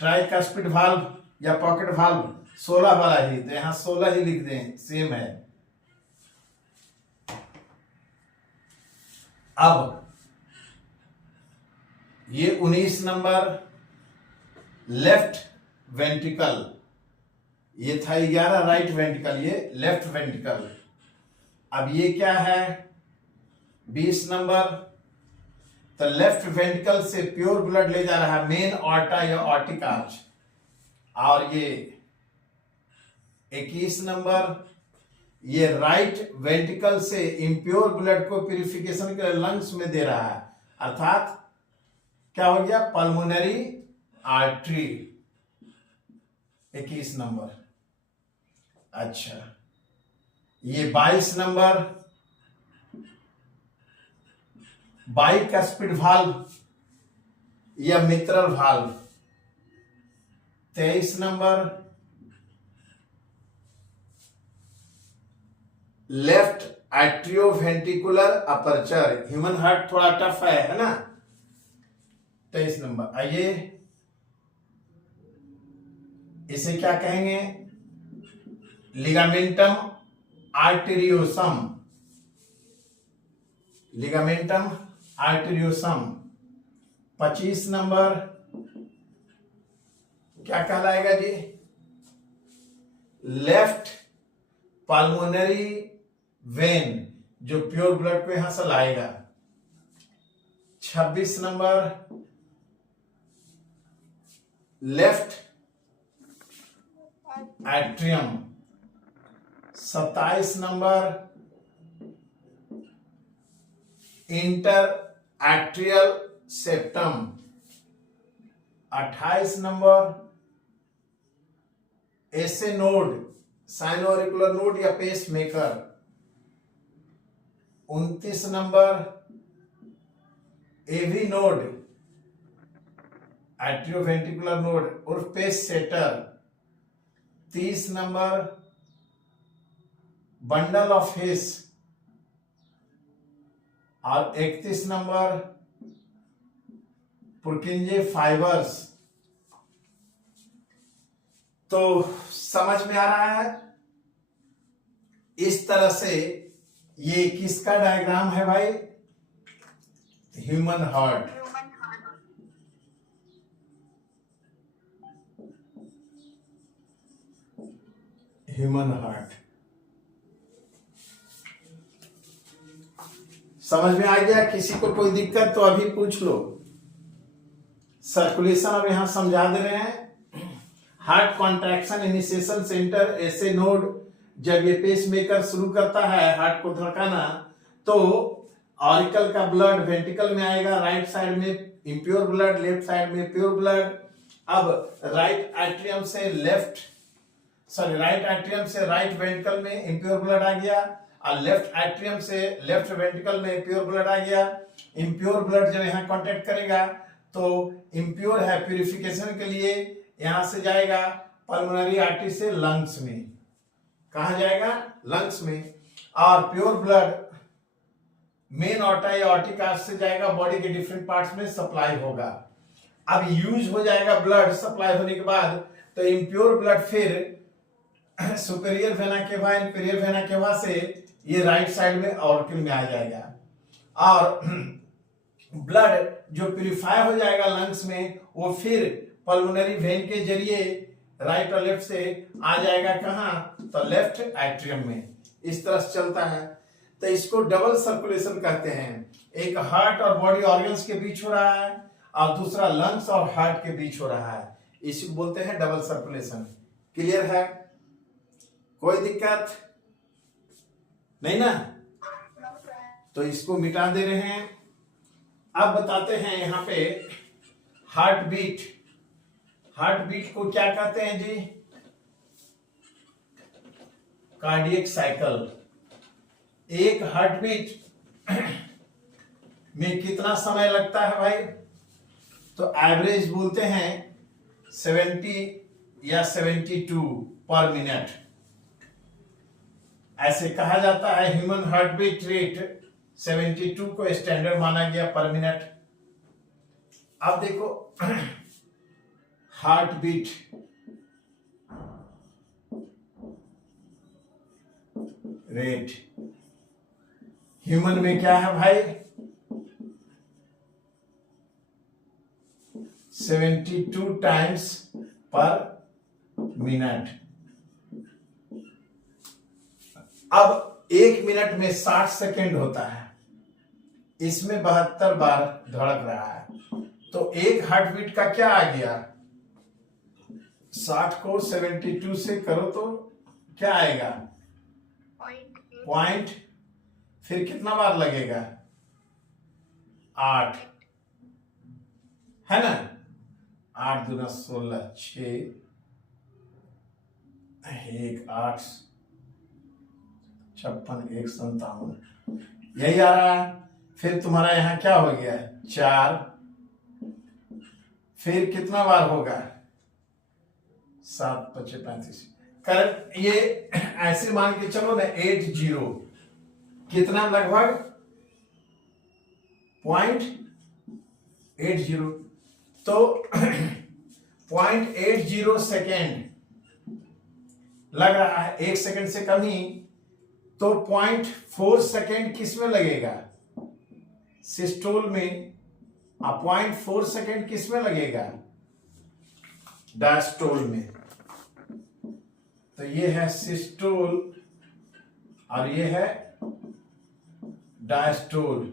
ट्राइकस्पिड वाल्व या पॉकेट वाल्व। 16 वाला ही, तो यहां 16 ही लिख दें, सेम है। अब ये 19 नंबर लेफ्ट वेंट्रिकल, ये था 11 राइट वेंट्रिकल, ये लेफ्ट वेंट्रिकल। अब ये क्या है 20 नंबर, तो लेफ्ट वेंट्रिकल से प्योर ब्लड ले जा रहा है मेन ऑर्टा या ऑर्टिक आर्च। और ये 21 नंबर, ये राइट वेंट्रिकल से इम्प्योर ब्लड को प्यूरिफिकेशन के लंग्स में दे रहा है, अर्थात क्या हो गया पल्मोनरी आर्टरी। 21 नंबर। अच्छा, ये 22 नंबर बाइकस्पिड वाल्व या मित्रल valve. 23 number left atrioventricular aperture. Human heart थोड़ा टफ है ना। 23 नंबर, आइए इसे क्या कहेंगे, लिगामेंटम आर्टेरियोसम, लिगामेंटम आर्टेरियोसम। 25 नंबर क्या कहलाएगा जी, लेफ्ट पल्मोनरी वेन, जो प्योर ब्लड को यहां से लाएगा। 26 number left atrium. 27 number inter atrial septum. 28 number एसे नोड, साइनोरिकुलर नोड या pace maker. 29 number AV node, atrioventricular node और pace shutter. 30 number bundle of his. और 31 नंबर पुर्किंजे फाइबर्स। तो समझ में आ रहा है, इस तरह से ये किसका डायग्राम है भाई, human heart. Human heart, human heart. समझ में आ गया? किसी को कोई दिक्कत तो अभी पूछ लो। सर्कुलेशन अब यहां समझा दे रहे हैं। हार्ट कॉन्ट्रैक्शन इनिशिएशन सेंटर ऐसे नोड, जब ये पेस मेकर शुरू करता है हार्ट को धड़काना, तो ऑरिकल का ब्लड वेंट्रिकल में आएगा, राइट साइड में इम्प्योर ब्लड, लेफ्ट साइड में प्योर ब्लड। अब राइट एट्रियम से राइट वेंट्रिकल में इम्प्योर ब्लड आ गया, और लेफ्ट एट्रियम से लेफ्ट वेंट्रिकल में प्योर ब्लड आ गया। इम्प्योर ब्लड जब यहाँ कांटेक्ट करेगा तो इम्प्योर है, प्यूरिफिकेशन के लिए यहां से जाएगा पल्मोनरी आर्टरी से लंग्स में। कहा जाएगा? लंग्स में। और प्योर ब्लड मेन ऑर्टा या ऑर्टिक आर्च से जाएगा, बॉडी के डिफरेंट पार्ट्स में सप्लाई होगा। अब यूज हो जाएगा ब्लड, सप्लाई होने के बाद तो इम्प्योर ब्लड फिर superior vena cava, inferior vena cava से ये राइट साइड में ऑर्किल में आ जाएगा, और ब्लड जो प्यूरिफाई हो जाएगा लंग्स में, वो फिर पल्मोनरी वेन के जरिए राइट और लेफ्ट से आ जाएगा कहां? तो लेफ्ट एट्रियम में। इस तरह से चलता है। तो इसको डबल सर्कुलेशन कहते हैं। एक हार्ट और बॉडी ऑर्गन्स के बीच हो रहा है, और दूसरा लंग्स और हार्ट के बीच हो रहा है। इसी को बोलते हैं डबल सर्कुलेशन। क्लियर है? कोई दिक्कत नहीं ना? तो इसको मिटा दे रहे हैं। अब बताते हैं यहां पे हार्ट बीट। हार्ट बीट को क्या कहते हैं जी? Cardiac cycle. एक हार्ट बीट में कितना समय लगता है भाई? तो एवरेज बोलते हैं 70 या 72 पर मिनट। ऐसे कहा जाता है। ह्यूमन हार्ट बीट रेट 72 को स्टैंडर्ड माना गया पर मिनट। अब देखो हार्ट बीट रेट ह्यूमन में क्या है भाई? 72 टाइम्स पर मिनट। अब 1 मिनट में 60 सेकेंड होता है, इसमें 72 बार धड़क रहा है। तो एक हार्ट बीट का क्या आ गया? 60 को 72 से करो तो क्या आएगा? पॉइंट। फिर कितना बार लगेगा? 8 है ना? 8 दूना 16, 6 1 8 56 1 57, यही आ रहा है। फिर तुम्हारा यहां क्या हो गया? 4। फिर कितना बार होगा? 7 5 35। करेक्ट। ये ऐसे मान के चलो ना 80, कितना लगभग? 0.80। तो 0.80 सेकेंड लग रहा है, 1 सेकेंड से कम ही। तो 0.4 सेकेंड किस में लगेगा? सिस्टोल में। 0.4 सेकेंड किस में लगेगा? डायस्टोल में। तो ये है सिस्टोल और ये है डायस्टोल।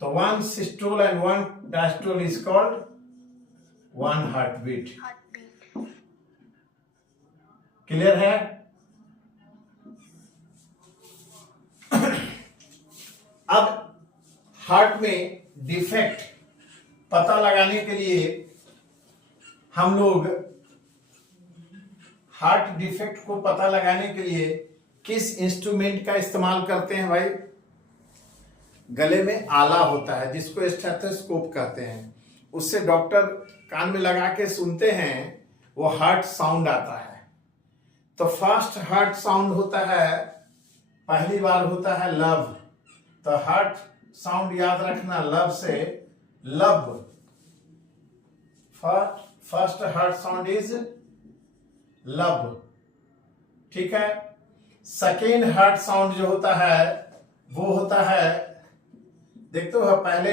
तो 1 systole and 1 diastole is called 1 heart beat. Clear है? अब हार्ट में डिफेक्ट पता लगाने के लिए हम लोग हार्ट डिफेक्ट को पता लगाने के लिए किस इंस्ट्रूमेंट का इस्तेमाल करते हैं भाई? गले में आला होता है जिसको स्टेथोस्कोप कहते हैं। उससे डॉक्टर कान में लगा के सुनते हैं, वो हार्ट साउंड आता है। तो फर्स्ट हार्ट साउंड होता है, पहली बार होता है लब। तो हार्ट साउंड याद रखना, लब से लब। फर्स्ट हार्ट साउंड इज लब। ठीक है। सेकेंड हार्ट साउंड जो होता है वो होता है, देखते हो, पहले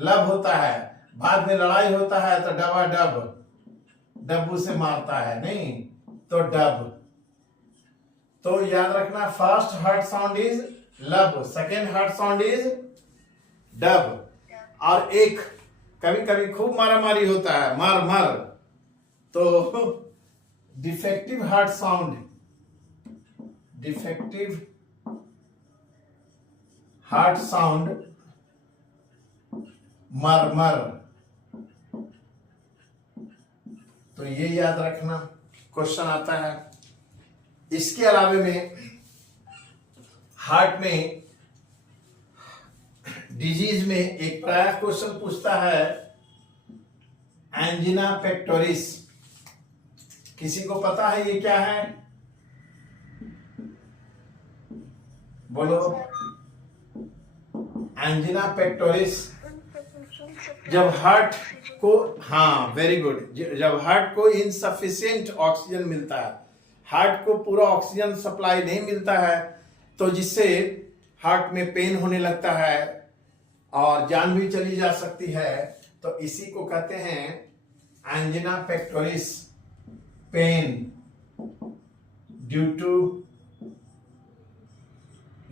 लब होता है, बाद में लड़ाई होता है तो डबा डब, डब्बू से मारता है, नहीं तो डब। तो याद रखना, फर्स्ट हार्ट साउंड इज लब, second heart sound is dub. और एक कभी कभी खूब मारामारी होता है, मार मार, तो defective heart sound, defective heart sound मर मर। तो ये याद रखना, क्वेश्चन आता है। इसके अलावे में हार्ट में डिजीज में एक प्राय क्वेश्चन पूछता है, एंजिना पेक्टोरिस। किसी को पता है ये क्या है? बोलो। एंजिना पेक्टोरिस जब हार्ट को, हाँ वेरी गुड, जब हार्ट को इनसफिशिएंट ऑक्सीजन मिलता है, हार्ट को पूरा ऑक्सीजन सप्लाई नहीं मिलता है, तो जिससे हार्ट में पेन होने लगता है और जान भी चली जा सकती है, तो इसी को कहते हैं angina pectoris, pain due to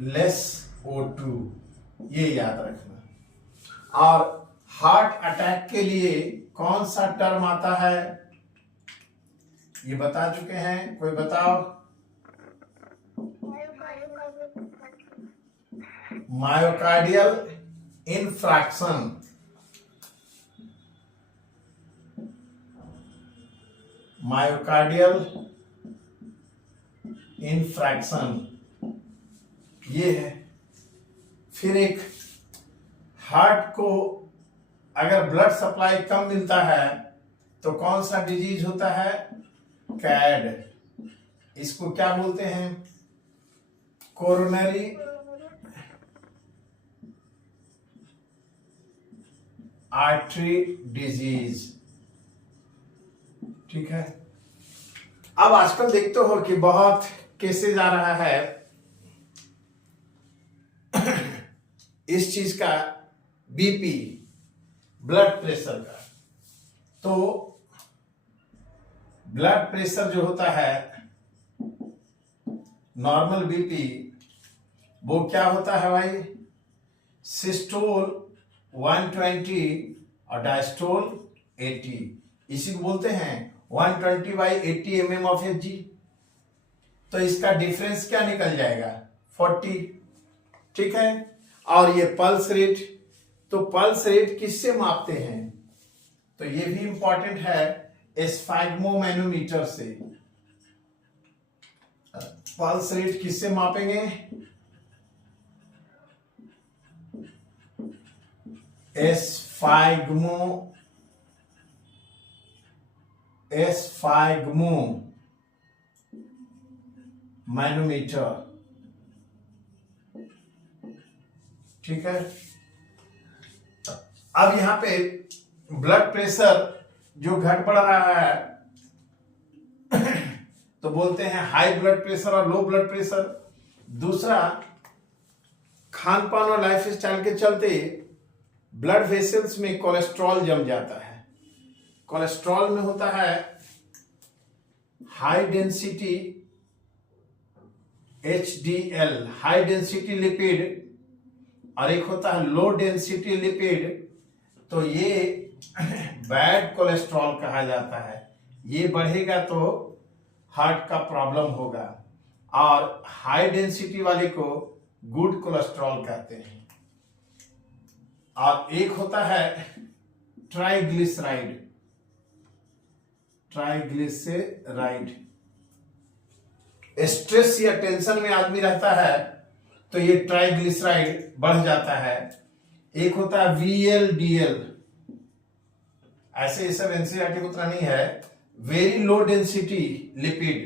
less O2, ये याद रखना। और हार्ट अटैक के लिए कौन सा टर्म आता है, ये बता चुके हैं, कोई बताओ। मायोकार्डियल इनफ्रैक्शन, मायोकार्डियल इनफ्रैक्शन ये है। फिर एक, हार्ट को अगर ब्लड सप्लाई कम मिलता है तो कौन सा डिजीज होता है, कैड। इसको क्या बोलते हैं, कोरोनरी आर्टरी डिजीज। ठीक है। अब आजकल देखते हो कि बहुत केसेज आ रहा है इस चीज का, बीपी, ब्लड प्रेशर का। तो ब्लड प्रेशर जो होता है, नॉर्मल बीपी, वो क्या होता है भाई, सिस्टोल 120 और डायस्टोल 80। इसी को बोलते हैं 120/80 mm of Hg। तो इसका डिफरेंस क्या निकल जाएगा, 40। ठीक है। और ये पल्स रेट, तो पल्स रेट किससे मापते हैं, तो ये भी इंपॉर्टेंट है, स्फैग्मोमैनोमीटर से। पल्स रेट किससे मापेंगे, मैनोमीटर। ठीक है। अब यहां पे ब्लड प्रेशर जो घट बढ़ रहा है तो बोलते हैं हाई ब्लड प्रेशर और लो ब्लड प्रेशर। दूसरा, खान पान और लाइफ स्टाइल के चलते ब्लड वेसल्स में कोलेस्ट्रॉल जम जाता है। कोलेस्ट्रॉल में होता है high density HDL, high density lipid, और एक होता है लो डेंसिटी लिपिड। तो ये बैड कोलेस्ट्रॉल कहा जाता है। ये बढ़ेगा तो हार्ट का प्रॉब्लम होगा, और हाई डेंसिटी वाले को गुड कोलेस्ट्रॉल कहते हैं। और एक होता है ट्राइग्लिसराइड, ट्राइग्लिसराइड। स्ट्रेस या टेंशन में आदमी रहता है तो ये ट्राइग्लिसराइड बढ़ जाता है। एक होता है VLDL, ऐसे ये सब एनसीईआरटी को उतना नहीं है, वेरी लो डेंसिटी लिपिड।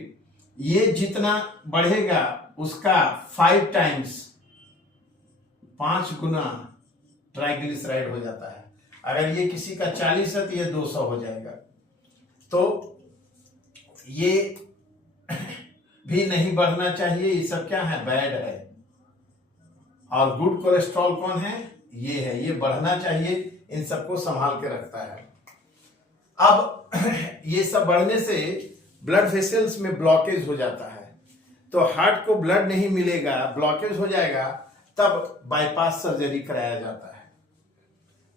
ये जितना बढ़ेगा उसका 5 टाइम्स, 5 गुना ट्राइग्लिसराइड हो जाता है। अगर ये किसी का 40 है तो ये 200 हो जाएगा। तो ये भी नहीं बढ़ना चाहिए। ये सब क्या है, बैड है। और गुड कोलेस्ट्रॉल कौन है, ये है, ये बढ़ना चाहिए। इन सबको संभाल के रखता है। अब ये सब बढ़ने से ब्लड वेसल्स में ब्लॉकेज हो जाता है। तो हार्ट को ब्लड नहीं मिलेगा, ब्लॉकेज हो जाएगा, तब बाईपास सर्जरी कराया जाता है।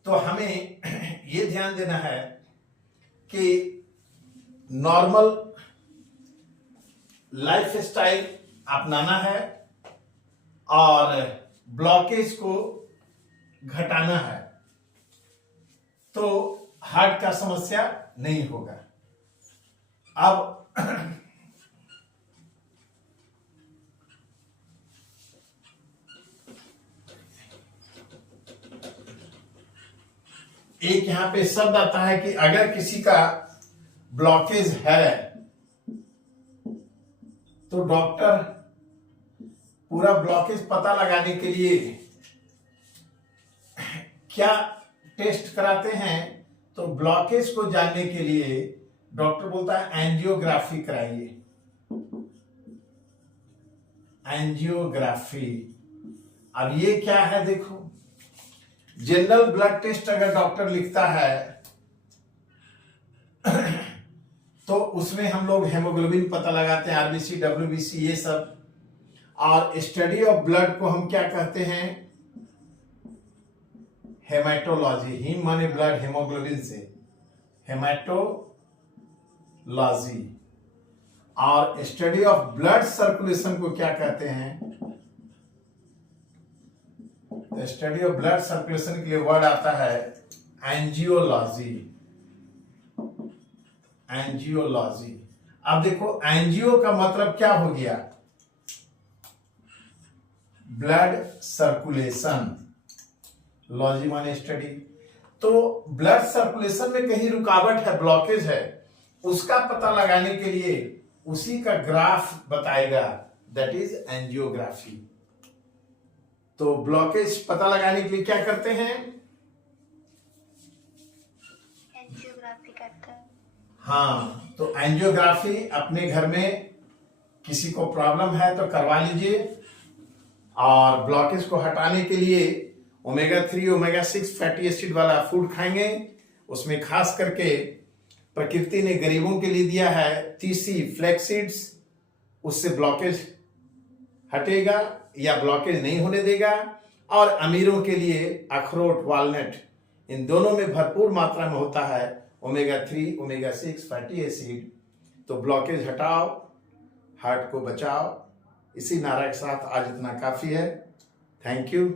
तो हमें ये ध्यान देना है कि नॉर्मल लाइफ स्टाइल अपनाना है और ब्लॉकेज को घटाना है, तो हार्ट का समस्या नहीं होगा। अब एक यहां पे शब्द आता है कि अगर किसी का ब्लॉकेज है तो डॉक्टर पूरा ब्लॉकेज पता लगाने के लिए क्या टेस्ट कराते हैं, तो ब्लॉकेज को जानने के लिए डॉक्टर बोलता है एंजियोग्राफी कराइए। एंजियोग्राफी, अब ये क्या है देखो, जनरल ब्लड टेस्ट अगर डॉक्टर लिखता है तो उसमें हम लोग हेमोग्लोबिन पता लगाते हैं, आरबीसी, डब्ल्यूबीसी, ये सब। और स्टडी ऑफ ब्लड को हम क्या कहते हैं, हेमाटोलॉजी। हीम माने ब्लड, हेमोग्लोबिन से हेमाटोलॉजी। और स्टडी ऑफ ब्लड सर्कुलेशन को क्या कहते हैं, स्टडी ऑफ ब्लड सर्कुलेशन के लिए वर्ड आता है एंजियोलॉजी। एंजियोलॉजी। अब देखो एंजियो का मतलब क्या हो गया, ब्लड सर्कुलेशन, लॉजी माने स्टडी। तो ब्लड सर्कुलेशन में कहीं रुकावट है, ब्लॉकेज है, उसका पता लगाने के लिए उसी का ग्राफ बताएगा, दैट इज एंजियोग्राफी। तो ब्लॉकेज पता लगाने के लिए क्या करते हैं, एंजियोग्राफी करते हैं। हाँ, तो एंजियोग्राफी अपने घर में किसी को प्रॉब्लम है तो करवा लीजिए। और ब्लॉकेज को हटाने के लिए ओमेगा 3 ओमेगा 6 फैटी एसिड वाला फूड खाएंगे। उसमें खास करके प्रकृति ने गरीबों के लिए दिया है तीसी, फ्लैक्सीड्स, उससे ब्लॉकेज हटेगा या ब्लॉकेज नहीं होने देगा। और अमीरों के लिए अखरोट, वॉलनट, इन दोनों में भरपूर मात्रा में होता है ओमेगा 3 ओमेगा 6 फैटी एसिड। तो ब्लॉकेज हटाओ, हार्ट को बचाओ। इसी नारा के साथ आज इतना काफी है। Thank you.